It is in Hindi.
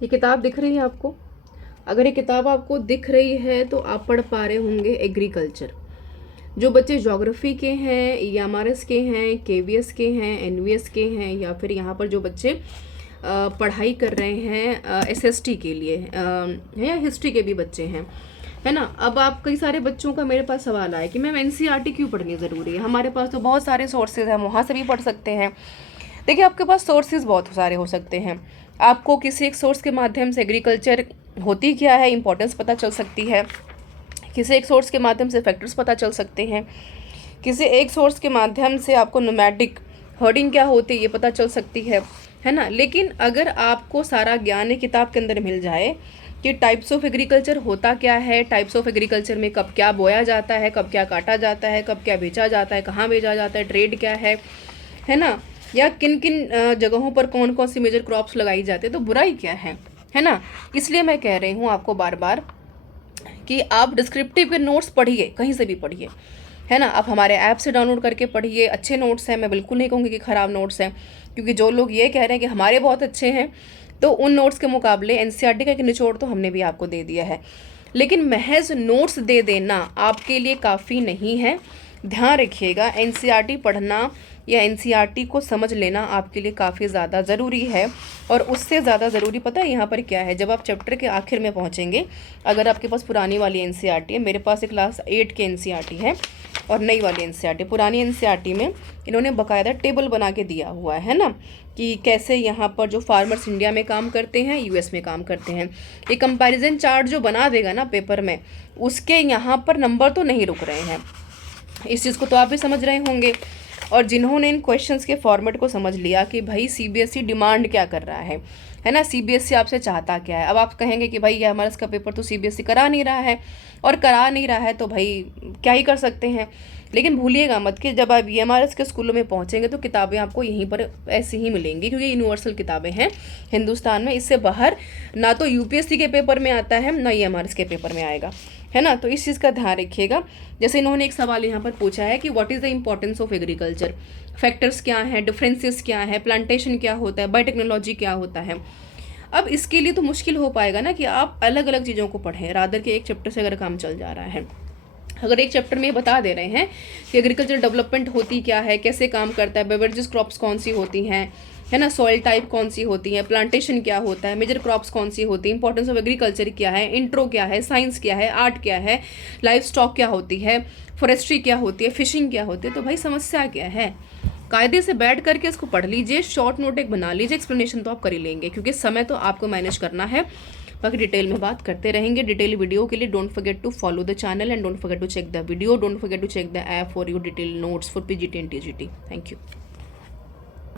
ये किताब दिख रही है आपको? अगर ये किताब आपको दिख रही है तो आप पढ़ पा रहे होंगे एग्रीकल्चर। जो बच्चे ज्योग्राफी के हैं, ईएमआरएस के हैं, केवीएस के हैं, एनवीएस के हैं, या फिर यहाँ पर जो बच्चे पढ़ाई कर रहे हैं एसएसटी के लिए है, या हिस्ट्री के भी बच्चे हैं, है ना। अब आप कई सारे बच्चों का मेरे पास सवाल आया कि मैम एनसीईआरटी क्यों पढ़नी ज़रूरी है? हमारे पास तो बहुत सारे सोर्सेज हैं, हम वहाँ से भी पढ़ सकते हैं। देखिए, आपके पास सोर्सेज बहुत सारे हो सकते हैं। आपको किसी एक सोर्स के माध्यम से एग्रीकल्चर होती क्या है, इंपॉर्टेंस पता चल सकती है। किसी एक सोर्स के माध्यम से फैक्टर्स पता चल सकते हैं। किसी एक सोर्स के माध्यम से आपको नोमैडिक हर्डिंग क्या होती है ये पता चल सकती है ना। लेकिन अगर आपको सारा ज्ञान एक किताब के अंदर मिल जाए कि टाइप्स ऑफ एग्रीकल्चर होता क्या है, टाइप्स ऑफ एग्रीकल्चर में कब क्या बोया जाता है, कब क्या काटा जाता है, कब क्या बेचा जाता है, कहाँ बेचा जाता है, ट्रेड क्या है ना, या किन किन जगहों पर कौन कौन सी मेजर क्रॉप्स लगाई जाती है, तो बुराई क्या है ना। इसलिए मैं कह रही हूँ आपको बार बार कि आप डिस्क्रिप्टिव के नोट्स पढ़िए, कहीं से भी पढ़िए, है ना। आप हमारे ऐप से डाउनलोड करके पढ़िए, अच्छे नोट्स हैं। मैं बिल्कुल नहीं कहूँगी कि ख़राब नोट्स हैं, क्योंकि जो लोग ये कह रहे हैं कि हमारे बहुत अच्छे हैं, तो उन नोट्स के मुकाबले एनसीईआरटी का एक निचोड़ तो हमने भी आपको दे दिया है। लेकिन महज नोट्स दे देना आपके लिए काफ़ी नहीं है। ध्यान रखिएगा, एनसीईआरटी पढ़ना या एनसीईआरटी को समझ लेना आपके लिए काफ़ी ज़्यादा ज़रूरी है। और उससे ज़्यादा ज़रूरी पता है यहाँ पर क्या है? जब आप चैप्टर के आखिर में पहुँचेंगे, अगर आपके पास पुरानी वाली एनसीईआरटी है, मेरे पास एक क्लास 8 की एनसीईआरटी है और नई वाली एनसीईआरटी। पुरानी एनसीईआरटी में इन्होंने बाकायदा टेबल बना के दिया हुआ है ना, कि कैसे यहाँ पर जो फार्मर्स इंडिया में काम करते हैं, यूएस में काम करते हैं। ये कंपैरिजन चार्ट जो बना देगा ना पेपर में, उसके यहाँ पर नंबर तो नहीं रुक रहे हैं। इस चीज़ को तो आप भी समझ रहे होंगे। और जिन्होंने इन क्वेश्चंस के फॉर्मेट को समझ लिया कि भाई सीबीएसई डिमांड क्या कर रहा है ना, सीबीएसई आपसे चाहता क्या है। अब आप कहेंगे कि भाई ये हमारा इसका पेपर तो सीबीएसई करा नहीं रहा है, और करा नहीं रहा है तो भाई क्या ही कर सकते हैं। लेकिन भूलिएगा मत कि जब आप ईएमआरएस के स्कूलों में पहुंचेंगे तो किताबें आपको यहीं पर ऐसी ही मिलेंगी, क्योंकि यूनिवर्सल किताबें हैं हिंदुस्तान में। इससे बाहर ना तो यूपीएससी के पेपर में आता है, ना ईएमआरएस के पेपर में आएगा, है ना। तो इस चीज़ का ध्यान रखिएगा। जैसे इन्होंने एक सवाल यहाँ पर पूछा है कि what is the importance of agriculture, factors क्या हैं, डिफरेंसेस क्या है, प्लांटेशन क्या होता है, बायोटेक्नोलॉजी क्या होता है। अब इसके लिए तो मुश्किल हो पाएगा ना कि आप अलग अलग चीज़ों को पढ़ें, रादर के एक चैप्टर से अगर काम चल जा रहा है। अगर एक चैप्टर में ये बता दे रहे हैं कि एग्रीकल्चर डेवलपमेंट होती क्या है, कैसे काम करता है, बेवरेजेस क्रॉप्स कौन सी होती हैं, है ना, सॉइल टाइप कौन सी होती है, प्लांटेशन क्या होता है, मेजर क्रॉप्स कौन सी होती है, इंपॉर्टेंस ऑफ एग्रीकल्चर क्या है, इंट्रो क्या है, साइंस क्या है, आर्ट क्या है, लाइफ स्टॉक क्या होती है, फॉरेस्ट्री क्या होती है, फिशिंग क्या होती है, तो भाई समस्या क्या है। कायदे से बैठ करके इसको पढ़ लीजिए, शॉर्ट नोट एक बना लीजिए, एक्सप्लेनेशन तो आप कर ही लेंगे, क्योंकि समय तो आपको मैनेज करना है। बाकी डिटेल में बात करते रहेंगे। डिटेल वीडियो के लिए don't forget to follow the channel and don't forget to check the video, don't forget to check the app for your detail notes for PGT and TGT. Thank you.